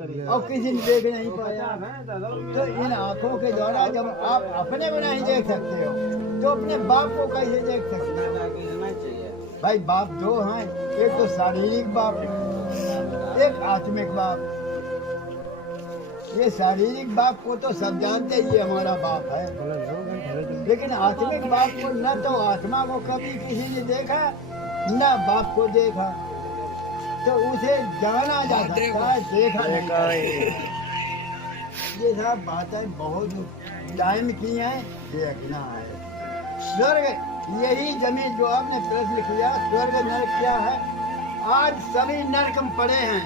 और किसी ने देख नहीं पाया। तो इन आंखों के द्वारा जब आप अपने को नहीं देख सकते हो तो अपने बाप को कैसे देख सकते हो? भाई बाप दो हैं, एक तो शारीरिक बाप, एक आत्मिक बाप। ये शारीरिक बाप को तो सब जानते ही ये हमारा बाप है, लेकिन आत्मिक बाप को न तो आत्मा को कभी किसी ने देखा न बाप को देखा, तो उसे जाना जा सकता है, देखा नहीं। ये सब बातें बहुत टाइम की हैं, देखना है। स्वर्ग यही जमीन जो आपने प्रश्न किया, स्वर्ग नरक क्या है? आज सभी नरक में पड़े हैं।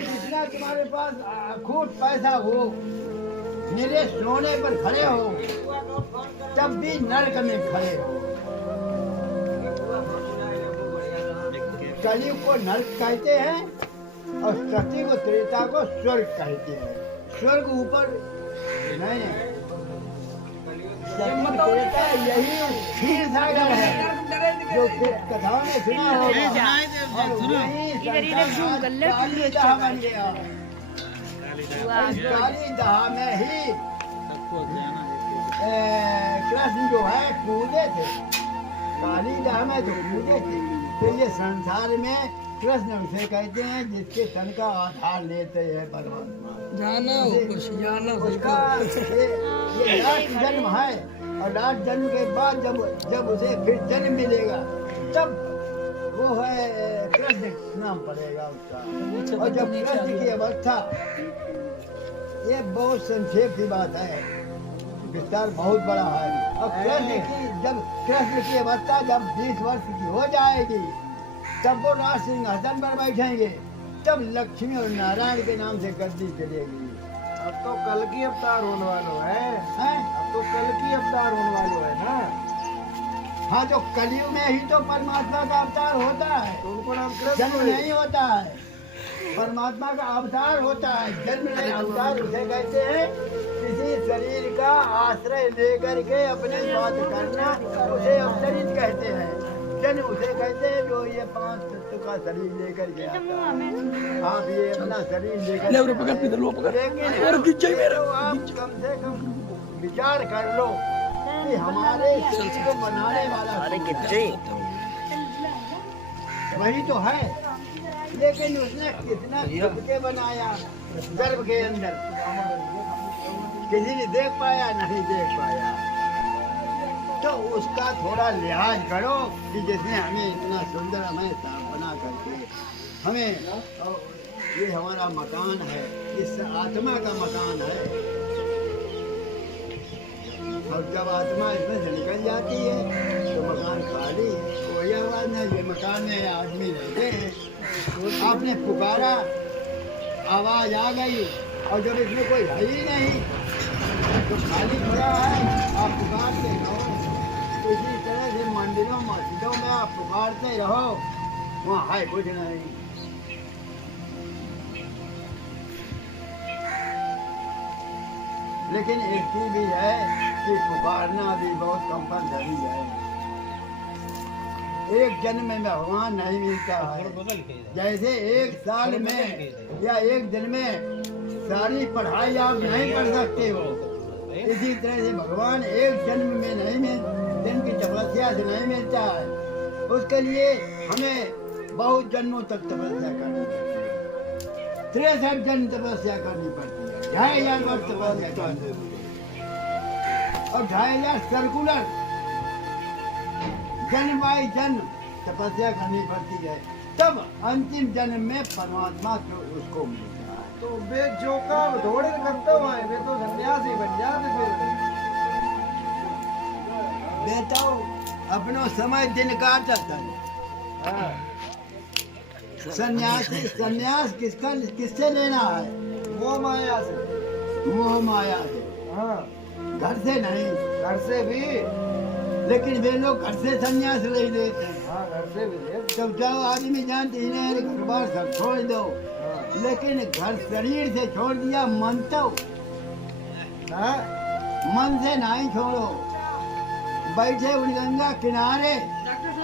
जितना तुम्हारे पास खूब पैसा हो, मेरे सोने पर खड़े हो, तब भी नरक में खड़े हो। कलयुग को नरक कहते हैं और सती को, त्रेता को स्वर्ग कहते हैं। स्वर्ग ऊपर नहीं है, त्रेता यही क्षीर सागर है जो कथाओं ने सुना होगा। कालीदाह बन गया, कालीदाह में ही कृष्ण जो है कूदे थे, कालीदाह में जो कूदे थे। तो ये संसार में कृष्ण उसे कहते हैं जिसके तन का आधार लेते हैं परमात्मा। उसका ये लास्ट जन्म है, और लास्ट जन्म के बाद जब उसे फिर जन्म मिलेगा तब वो है कृष्ण नाम पड़ेगा उसका। और जब कृष्ण की अवस्था, ये बहुत संक्षेप की बात है, विस्तार बहुत बड़ा है। और कृष्ण की अवस्था जब 20 वर्ष की हो जाएगी तब वो राज सिंहासन पर बैठेंगे, तब लक्ष्मी और नारायण के नाम से गद्दी चलेगी। अब तो कल की अवतार होने वालों है, अब तो कल की अवतार होने वालों है ना। हाँ, तो कलयुग में ही तो परमात्मा का अवतार होता है, तो उनको नाम कृष्ण जन्म नहीं होता है, परमात्मा का अवतार होता है। जन्म नहीं, अवतार उसे कहते हैं किसी शरीर का आश्रय लेकर के अपने बात करना, उसे अवतरित कहते हैं। जन्म उसे कहते हैं जो ये 5 तत्व का शरीर लेकर के आता है। आप ये अपना शरीर लेकर, लेकिन आप कम से कम विचार कर लो कि हमारे शरीर को बनाने वाला वही तो है, लेकिन उसने कितना खुद के बनाया गर्भ के अंदर, किसी ने देख पाया नहीं देख पाया। तो उसका थोड़ा लिहाज करो कि जिसने हमें इतना सुंदर हमें बना करके हमें, ये हमारा मकान है, इस आत्मा का मकान है। और जब आत्मा इसमें से निकल जाती है तो मकान खाली है, कोई आवाज नहीं। ये मकान में आदमी रहते हैं, आपने पुकारा, आवाज आ गई, और जब इसमें कोई है ही नहीं तो खाली पड़ा है, आप पुकारते रहो। इसी तरह से मंदिरों मस्जिदों में आप पुकारते रहो, वहाँ है कुछ नहीं। लेकिन एक चीज भी है कि पुकारना भी बहुत कंपलसरी है। एक जन्म में भगवान नहीं मिलता है, जैसे एक साल में या एक दिन में सारी पढ़ाई आप नहीं पढ़ सकते हो, इसी तरह से भगवान एक जन्म में नहीं दिन की तपस्या से नहीं मिलता है। उसके लिए हमें बहुत जन्मों तक तपस्या करनी पड़ती है, 63 जन्म तपस्या करनी पड़ती है, 2500 वर्ष तपस्या करनी पड़ती है, और 2500 सर्कुलर जन्म बाई जन्म तपस्या करनी पड़ती है, तब अंतिम जन्म में परमात्मा को उसको मिलता है। तो वे जो काम थोड़े करते हुए वे तो सन्यासी बन जाते फिर। बेटा अपनो समय दिन काट सकता है। सन्यास किससे लेना है? मोह माया से। मोह माया से, हाँ, घर से नहीं। घर से भी, लेकिन वे लोग घर से सन्यास ले लेते हैं। हाँ, घर से भी ले। तब जाओ आदमी जानते हैं घर बार सब छोड़ दो, लेकिन घर शरीर से छोड़ दिया, मन तो मन से नहीं छोड़ो। बैठे उन गंगा किनारे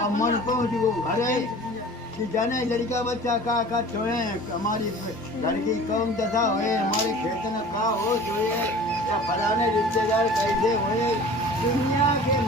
और मन पहुँच गो घरे, कि जाने लड़का बच्चा का छोए हमारी घर की कौन दशा होए हमारे खेत में का हो सोए या फलाने रिश्तेदार कैसे होए दुनिया के